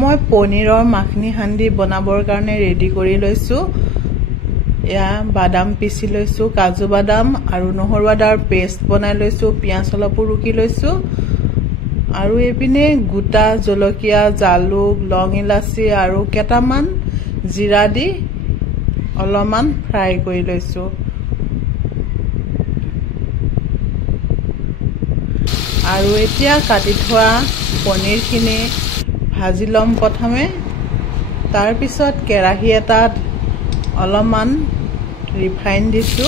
মই পনীৰৰ মাখনি হান্দি বনাবৰ কাৰণে ৰেডি কৰি লৈছো এয়া বাদাম পিছি লৈছো কাজু বাদাম আৰু নহৰু আদাৰ পেষ্ট বনাই লৈছো পিয়াজ অলপ ৰুকি লৈছো আৰু এপিনে গুটা জলকীয়া জালুক লং ইলাচি আৰু কেটামান জিৰা দি অলপমান ফ্ৰাই কৰি লৈছো আৰু এতিয়া কাটি থোৱা পনীৰখিনি ভাজি লম প্ৰথমে তাৰ পিছত কেৰাহী এটাত অলপমান ৰিফাইন দিছো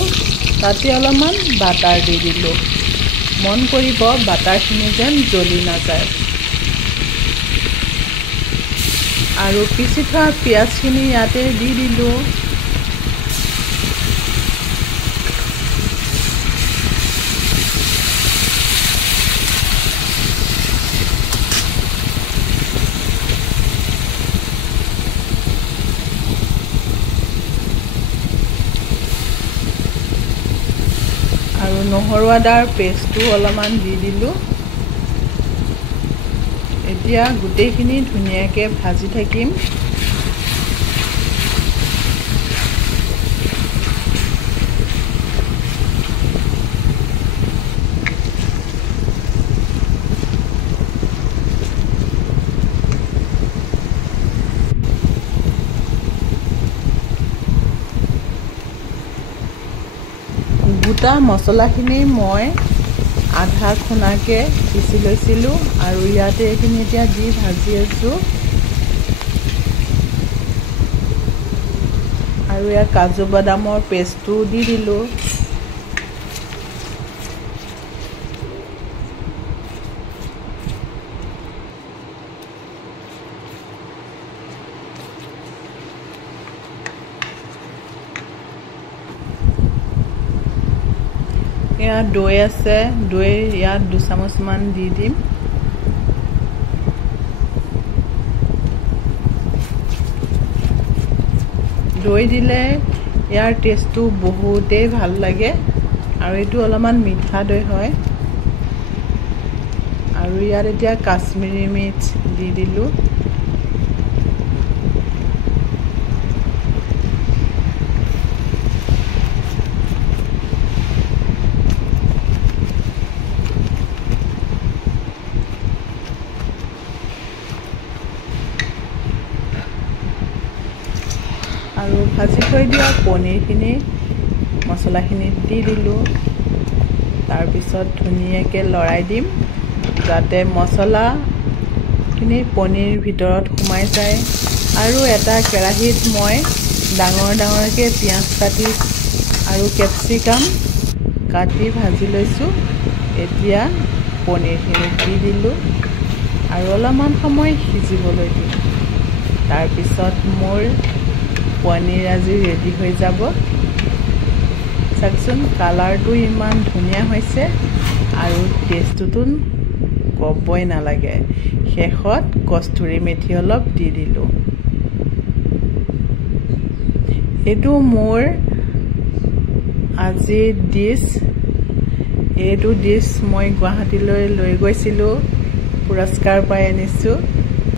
তাতে অলপমান বাটাৰ দি দিলো মন কৰিব বাটাৰখিনি যেন জ্বলি নাযায় আৰু পিছি থোৱা পিয়াজখিনি ইয়াতে দি দিলো আৰু নহৰু আদাৰ পেষ্টটো অলপমান দি দিলো এতিয়া গুটেইখিনি ধুনীয়াকৈ ভাজি থাকিম গোটা মছলাখিনি মই আধা খুনাকে পিছি লৈছিলো আৰু ইয়াতে এইখিনি এতিয়া দি ভাজি আছো আৰু ইয়াত কাজু বাদামৰ পেষ্টটো দি দিলো এয়া দৈ আছে দৈ ইয়াত 2 চামুচ মান দি দিম দৈ দিলে ইয়াৰ টেষ্টটো বহুতেই ভাল লাগে আৰু এইটো অলপমান মিঠা দৈ হয় আৰু ইয়াত এতিয়া কাশ্মীৰী মিৰ্চ দি দিলো আৰু ভাজি থৈ দিয়া পনীৰখিনি মছলাখিনি দি দিলো তাৰ পিছত ধুনীয়াকৈ লৰাই দিম যাতে মছলাখিনি পনীৰ ভিতৰত সোমাই যায় আৰু এটা কেৰাহীত মই ডাঙৰকৈ পিয়াজ কাটি আৰু কেপচিকাম কাটি ভাজি লৈছো এতিয়া পনীৰখিনি দি দিলো আৰু অলপমান সময় সিজিবলৈ দিম তাৰ পিছত মোৰ পনীৰ আজি ৰেডি হৈ যাব চাকচোন কালাৰটো ইমান ধুনীয়া হৈছে আৰু টেষ্টটো ক'বই নালাগে শেষত কস্তুৰী মেথি অলপ দি দিলো এইটো মোৰ আজি এইটো ডিছ মই গুৱাহাটীলৈ লৈ গৈছিলো পুৰস্কাৰ পাই আনিছো